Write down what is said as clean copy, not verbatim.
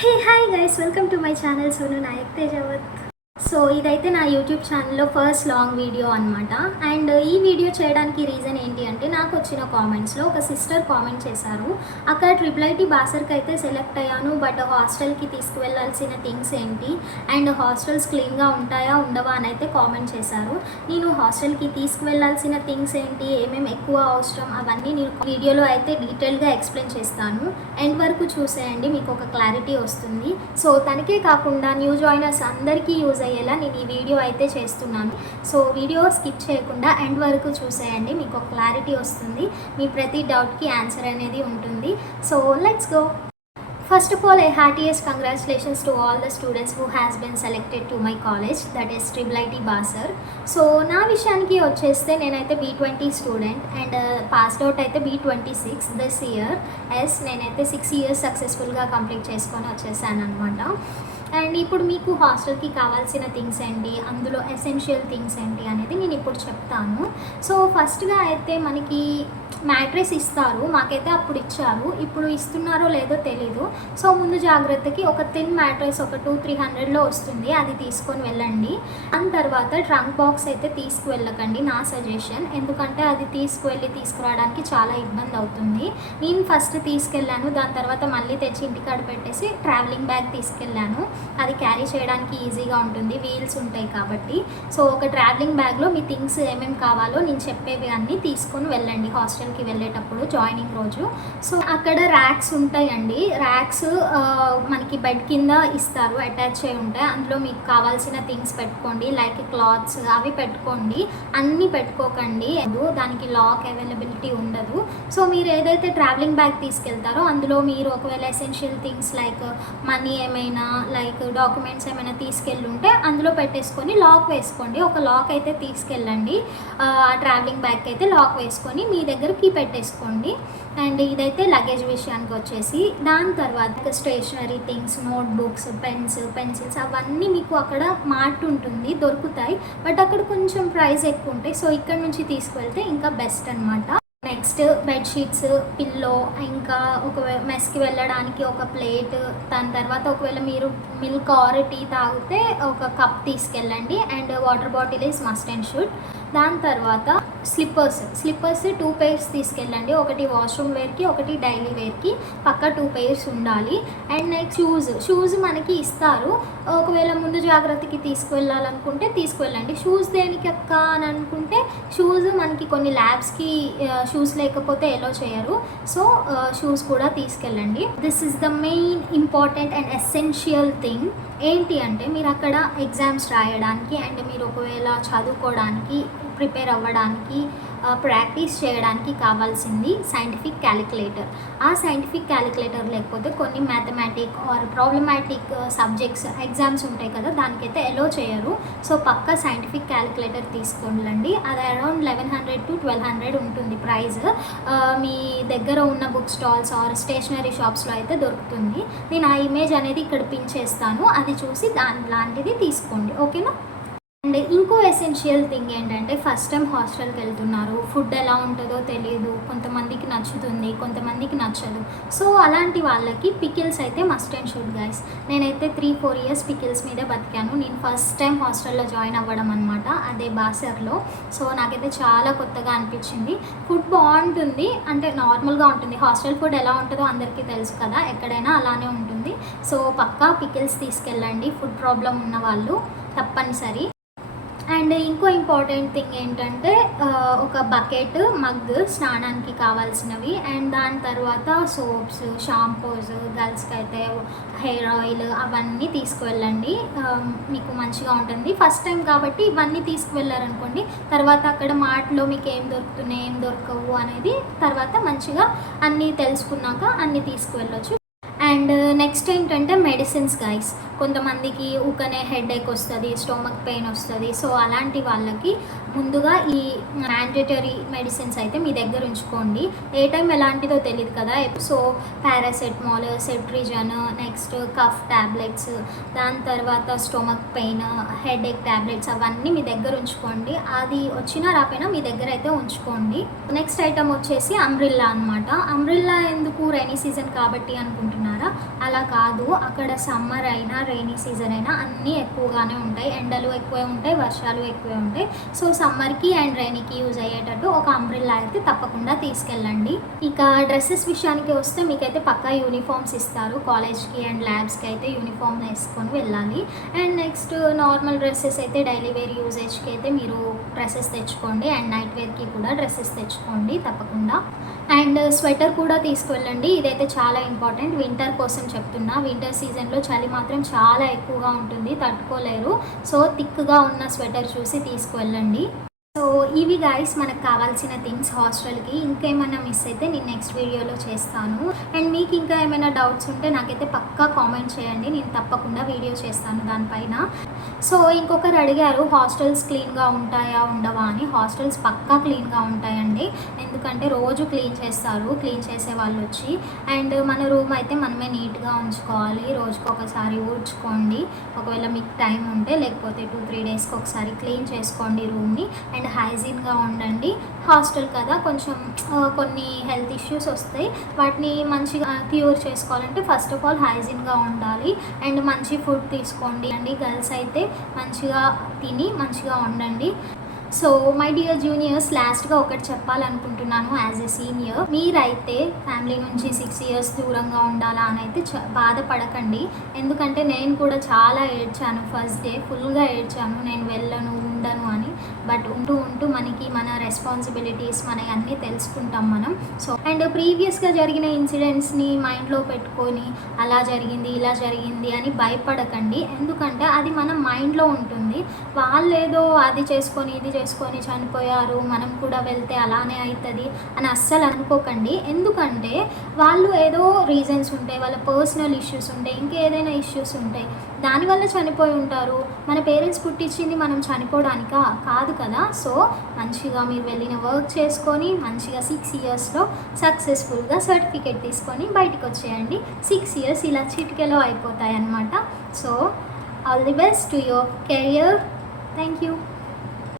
Hey, hi guys, welcome to my channel Sonu Nayak Tejawat. So ఇదైతే నా YouTube ఛానల్లో first long video అనమాట. And ఈ video చేయడానికి రీజన్ ఏంటి అంటే, నాకు వచ్చిన కామెంట్స్లో ఒక సిస్టర్ కామెంట్ చేశారు, అక్కడ IIIT బాసర్కి అయితే సెలెక్ట్ అయ్యాను, బట్ హాస్టల్కి తీసుకువెళ్ళాల్సిన థింగ్స్ ఏంటి అండ్ హాస్టల్స్ క్లీన్గా ఉంటాయా ఉండవా అని అయితే కామెంట్ చేశారు. నేను హాస్టల్కి తీసుకువెళ్ళాల్సిన థింగ్స్ ఏంటి, ఏమేమి ఎక్కువ అవసరం, అవన్నీ నేను వీడియోలో అయితే డీటెయిల్గా ఎక్స్ప్లెయిన్ చేస్తాను. ఎండ్ వరకు చూసేయండి, మీకు ఒక క్లారిటీ వస్తుంది. సో తనకే కాకుండా న్యూ జాయినర్స్ అందరికీ యూజ్ అయ్యేలా నేను ఈ వీడియో అయితే చేస్తున్నాను. సో వీడియో స్కిప్ చేయకుండా ఎండ్ వరకు చూసేయండి, మీకు ఒక క్లారిటీ వస్తుంది, మీ ప్రతి డౌట్కి ఆన్సర్ అనేది ఉంటుంది. So let's go. First of all, a heartiest congratulations to all the students who has been selected to my college, that is IIIT Basar. So నా విషయానికి వచ్చేస్తే నేనైతే B20 student and passed out అయితే B26 this year. నేనైతే 6 years సక్సెస్ఫుల్గా complete చేసుకొని వచ్చేసాను అనమాట. అండ్ ఇప్పుడు మీకు హాస్టల్కి కావాల్సిన థింగ్స్ ఏంటి, అందులో ఎసెన్షియల్ థింగ్స్ ఏంటి అనేది నేను ఇప్పుడు చెప్తాను. సో ఫస్ట్గా అయితే మనకి మ్యాట్రెస్ ఇస్తారు, మాకైతే అప్పుడు ఇచ్చారు, ఇప్పుడు ఇస్తున్నారో లేదో తెలీదు. సో ముందు జాగ్రత్తకి ఒక థిన్ మ్యాట్రెస్ ఒక 200-300లో వస్తుంది, అది తీసుకొని వెళ్ళండి. దాని తర్వాత ట్రంక్ బాక్స్ అయితే తీసుకువెళ్ళకండి, నా సజెషన్. ఎందుకంటే అది తీసుకురావడానికి చాలా ఇబ్బంది అవుతుంది. నేను ఫస్ట్ తీసుకెళ్ళాను, దాని తర్వాత మళ్ళీ తెచ్చి ఇంటికాడ పెట్టేసి ట్రావెలింగ్ బ్యాగ్ తీసుకెళ్ళాను. అది క్యారీ చేయడానికి ఈజీగా ఉంటుంది, వీల్స్ ఉంటాయి కాబట్టి. సో ఒక ట్రావెలింగ్ బ్యాగ్లో మీ థింగ్స్ ఏమేమి కావాలో నేను చెప్పేవి అన్నీ తీసుకొని వెళ్ళండి హాస్టల్కి వెళ్ళేటప్పుడు జాయినింగ్ రోజు. సో అక్కడ ర్యాక్స్ ఉంటాయండి, ర్యాక్స్ మనకి బెడ్ కింద ఇస్తారు, అటాచ్ అయి ఉంటాయి. అందులో మీకు కావాల్సిన థింగ్స్ పెట్టుకోండి, లైక్ క్లాత్స్ అవి పెట్టుకోండి, అన్నీ పెట్టుకోకండి, దానికి లాక్ అవైలబిలిటీ ఉండదు. సో మీరు ఏదైతే ట్రావెలింగ్ బ్యాగ్ తీసుకెళ్తారో అందులో మీరు ఒకవేళ ఎసెన్షియల్ థింగ్స్ లైక్ మనీ ఏమైనా, లైక్ డాక్యుమెంట్స్ ఏమైనా తీసుకెళ్ళుంటే అందులో పెట్టేసుకొని లాక్ వేసుకోండి. ఒక లాక్ అయితే తీసుకెళ్ళండి, ఆ ట్రావెలింగ్ బ్యాగ్కి అయితే లాక్ వేసుకొని మీ దగ్గరికి పెట్టేసుకోండి. అండ్ ఇదైతే లగేజ్ విషయానికి వచ్చేసి. దాని తర్వాత స్టేషనరీ థింగ్స్, నోట్బుక్స్, పెన్సిల్స్ అవన్నీ మీకు అక్కడ మార్ట్ ఉంటుంది, దొరుకుతాయి, బట్ అక్కడ కొంచెం ప్రైస్ ఎక్కువ ఉంటాయి. సో ఇక్కడ నుంచి తీసుకువెళ్తే ఇంకా బెస్ట్ అనమాట. నెక్స్ట్ బెడ్షీట్స్, పిల్లో, ఇంకా ఒక మెస్కి వెళ్ళడానికి ఒక ప్లేట్, దాని తర్వాత ఒకవేళ మీరు మిల్క్ ఆర్ టీ తాగితే ఒక కప్ తీసుకెళ్ళండి. And water bottle is must and should. దాని తర్వాత స్లిప్పర్స్ 2 pairs తీసుకెళ్ళండి, ఒకటి వాష్రూమ్ వేర్కి, ఒకటి డైలీ వేర్కి, పక్క 2 pairs ఉండాలి. అండ్ నెక్స్ట్ షూస్ మనకి ఇస్తారు, ఒకవేళ ముందు జాగ్రత్తకి తీసుకువెళ్ళాలనుకుంటే తీసుకువెళ్ళండి. షూస్ దేనికి అక్క అని అనుకుంటే, షూస్ మనకి కొన్ని ల్యాబ్స్కి షూస్ లేకపోతే ఎలో చేయరు, సో షూస్ కూడా తీసుకెళ్ళండి. This is the main important and essential thing. ఏంటి అంటే, మీరు అక్కడ ఎగ్జామ్స్ రాయడానికి అండ్ మీరు ఒకవేళ చదువుకోవడానికి, ప్రిపేర్ అవ్వడానికి, ప్రాక్టీస్ చేయడానికి కావాల్సింది సైంటిఫిక్ క్యాలిక్యులేటర్. ఆ సైంటిఫిక్ క్యాలిక్యులేటర్ లేకపోతే కొన్ని mathematic or problematic subjects exams ఉంటాయి కదా, దానికైతే ఎలో చేయరు. సో పక్కా సైంటిఫిక్ క్యాలిక్యులేటర్ తీసుకోండి. అది అరౌండ్ 1100 to 1200 ఉంటుంది ప్రైస్. మీ దగ్గర ఉన్న బుక్ స్టాల్స్ ఆర్ స్టేషనరీ షాప్స్లో అయితే దొరుకుతుంది. నేను ఆ ఇమేజ్ అనేది ఇక్కడ పిన్ చేస్తాను, అది చూసి దాని లాంటిది తీసుకోండి, ఓకేనా. అండ్ ఇంకో ఎసెన్షియల్ థింగ్ ఏంటంటే, ఫస్ట్ టైం హాస్టల్కి వెళ్తున్నారు, ఫుడ్ ఎలా ఉంటుందో తెలియదు, కొంతమందికి నచ్చుతుంది, కొంతమందికి నచ్చదు. సో అలాంటి వాళ్ళకి పికిల్స్ అయితే మస్ట్ అండ్ షుడ్ గైస్. నేనైతే 3-4 years పికిల్స్ మీదే బతికాను. నేను ఫస్ట్ టైం హాస్టల్లో జాయిన్ అవ్వడం అనమాట, అదే బాసర్లో. సో నాకైతే చాలా కొత్తగా అనిపించింది. ఫుడ్ బాగుంటుంది, అంటే నార్మల్గా ఉంటుంది, హాస్టల్ ఫుడ్ ఎలా ఉంటుందో అందరికీ తెలుసు కదా, ఎక్కడైనా అలానే ఉంటుంది. సో పక్కా పికిల్స్ తీసుకెళ్ళండి, ఫుడ్ ప్రాబ్లం ఉన్న వాళ్ళు తప్పనిసరి. అండ్ ఇంకో ఇంపార్టెంట్ థింగ్ ఏంటంటే, ఒక బకెట్, మగ్ స్నానానికి కావాల్సినవి. అండ్ దాని తర్వాత సోప్స్, షాంపూస్, గర్ల్స్కి అయితే హెయిర్ ఆయిల్ అవన్నీ తీసుకువెళ్ళండి, మీకు మంచిగా ఉంటుంది. ఫస్ట్ టైం కాబట్టి ఇవన్నీ తీసుకువెళ్ళారనుకోండి, తర్వాత అక్కడ మార్ట్లో మీకు ఏం దొరుకుతున్నాయి, ఏం దొరకవు అనేది తర్వాత మంచిగా అన్నీ తెలుసుకున్నాక అన్నీ తీసుకువెళ్ళొచ్చు. అండ్ నెక్స్ట్ ఏంటంటే మెడిసిన్స్ గైస్. కొంతమందికి ఊకనే హెడేక్ వస్తుంది, స్టొమక్ పెయిన్ వస్తుంది. సో అలాంటి వాళ్ళకి ముందుగా ఈ మ్యాండేటరీ మెడిసిన్స్ అయితే మీ దగ్గర ఉంచుకోండి. ఏ టైం ఎలాంటిదో తెలియదు కదా. So paracetamol, cetirizine, next cough tablets, దాని తర్వాత స్టొమక్ పెయిన్, హెడేక్ ట్యాబ్లెట్స్ అవన్నీ మీ దగ్గర ఉంచుకోండి. అది వచ్చినా రాపోయినా మీ దగ్గర అయితే ఉంచుకోండి. నెక్స్ట్ ఐటమ్ వచ్చేసి అంబ్రిల్లా అనమాట. అంబ్రిల్లా ఎందుకు, రైనీ సీజన్ కాబట్టి అనుకుంటున్నారా? అలా కాదు, అక్కడ సమ్మర్ అయినా రెయినీ సీజన్ అయినా అన్నీ ఎక్కువగానే ఉంటాయి. ఎండలు ఎక్కువే ఉంటాయి, వర్షాలు ఎక్కువే ఉంటాయి. సో సమ్మర్కి అండ్ రెయినీకి యూజ్ అయ్యేటట్టు ఒక అంబ్రెల్లా అయితే తప్పకుండా తీసుకెళ్ళండి. ఇక డ్రెస్సెస్ విషయానికి వస్తే మీకైతే పక్కా యూనిఫామ్స్ ఇస్తారు. కాలేజ్కి అండ్ ల్యాబ్స్కి అయితే యూనిఫామ్ వేసుకొని వెళ్ళాలి. అండ్ నెక్స్ట్ నార్మల్ డ్రెస్సెస్ అయితే డైలీ వేర్ యూజేజ్కి అయితే మీరు డ్రెస్సెస్ తెచ్చుకోండి. అండ్ నైట్ వేర్కి కూడా డ్రెస్సెస్ తెచ్చుకోండి తప్పకుండా. అండ్ స్వెటర్ కూడా తీసుకువెళ్ళండి. ఇదైతే చాలా ఇంపార్టెంట్. వింటర్ కోసం చెప్తున్నా. వింటర్ సీజన్లో చలి మాత్రం చాలా ఎక్కువగా ఉంటుంది, తట్టుకోలేరు. సో థిక్గా ఉన్న స్వెటర్ చూసి తీసుకువెళ్ళండి. సో ఇవి గైస్ మనకు కావాల్సిన థింగ్స్ హాస్టల్కి. ఇంకేమైనా మిస్ అయితే నేను నెక్స్ట్ వీడియోలో చేస్తాను. అండ్ మీకు ఇంకా ఏమైనా డౌట్స్ ఉంటే నాకైతే పక్కా కామెంట్ చేయండి, నేను తప్పకుండా వీడియో చేస్తాను దానిపైన. సో ఇంకొకరు అడిగారు హాస్టల్స్ క్లీన్గా ఉంటాయా ఉండవా అని. హాస్టల్స్ పక్కా క్లీన్గా ఉంటాయండి, ఎందుకంటే రోజు క్లీన్ చేస్తారు, క్లీన్ చేసే వాళ్ళు వచ్చి. అండ్ మన రూమ్ అయితే మనమే నీట్గా ఉంచుకోవాలి. రోజుకి ఒకసారి ఊడ్చుకోండి, ఒకవేళ మీకు టైం ఉంటే. లేకపోతే 2-3 డేస్కి ఒకసారి క్లీన్ చేసుకోండి రూమ్ని. అండ్ హైజీన్గా ఉండండి. హాస్టల్ కదా, కొంచెం కొన్ని హెల్త్ ఇష్యూస్ వస్తాయి. వాటిని మంచిగా క్యూర్ చేసుకోవాలంటే ఫస్ట్ ఆఫ్ ఆల్ హైజీన్గా ఉండాలి. అండ్ మంచి ఫుడ్ తీసుకోండి అండి. గర్ల్స్ అయితే మంచిగా తిని మంచిగా ఉండండి. సో మై డియర్ జూనియర్స్, లాస్ట్గా ఒకటి చెప్పాలనుకుంటున్నాను. యాజ్ ఎ సీనియర్, మీరైతే ఫ్యామిలీ నుంచి 6 years దూరంగా ఉండాలా అని అయితే బాధపడకండి. ఎందుకంటే నేను కూడా చాలా ఏడ్చాను. ఫస్ట్ డే ఫుల్గా ఏడ్చాను, నేను వెళ్ళను ఉండను అని. బట్ ఉంటూ ఉంటూ మనకి మన రెస్పాన్సిబిలిటీస్ మనకి అన్నీ తెలుసుకుంటాం మనం. సో అండ్ ప్రీవియస్గా జరిగిన ఇన్సిడెంట్స్ని మైండ్లో పెట్టుకొని అలా జరిగింది ఇలా జరిగింది అని భయపడకండి. ఎందుకంటే అది మన మైండ్లో ఉంటుంది. వాళ్ళు ఏదో అది చేసుకొని ఇది చేసుకొని చనిపోయారు, మనం కూడా వెళ్తే అలానే అవుతుంది అని అస్సలు అనుకోకండి. ఎందుకంటే వాళ్ళు ఏదో రీజన్స్ ఉంటాయి, వాళ్ళ పర్సనల్ ఇష్యూస్ ఉంటాయి, ఇంకేదైనా ఇష్యూస్ ఉంటాయి, దానివల్ల చనిపోయి ఉంటారు. మన పేరెంట్స్ పుట్టించింది మనం చనిపోవడానికా? కాదు కదా. సో మంచిగా మీరు వెళ్ళిన వర్క్ చేసుకొని మంచిగా 6 yearsలో సక్సెస్ఫుల్గా సర్టిఫికేట్ తీసుకొని బయటకు వచ్చేయండి. 6 years ఇలా చిటికెలో అయిపోతాయి అన్నమాట. So all the best to your career. Thank you.